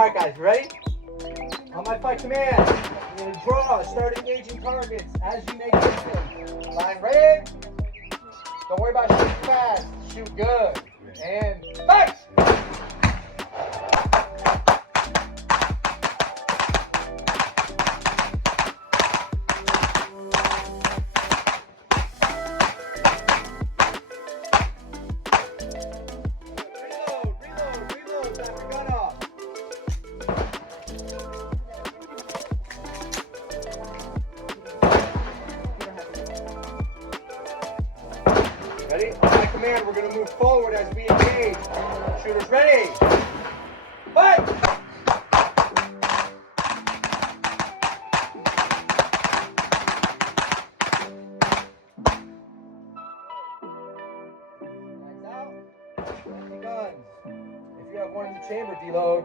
Alright guys, ready? On my fight command, you're going to draw, start engaging targets as you make distance. Line ready? Don't worry about shooting fast, shoot good. And fight! Reload, back your gun off. Ready? On my command, we're going to move forward as we engage. Shooters ready. Fight! Guns out. Empty guns. If you have one in the chamber, deload.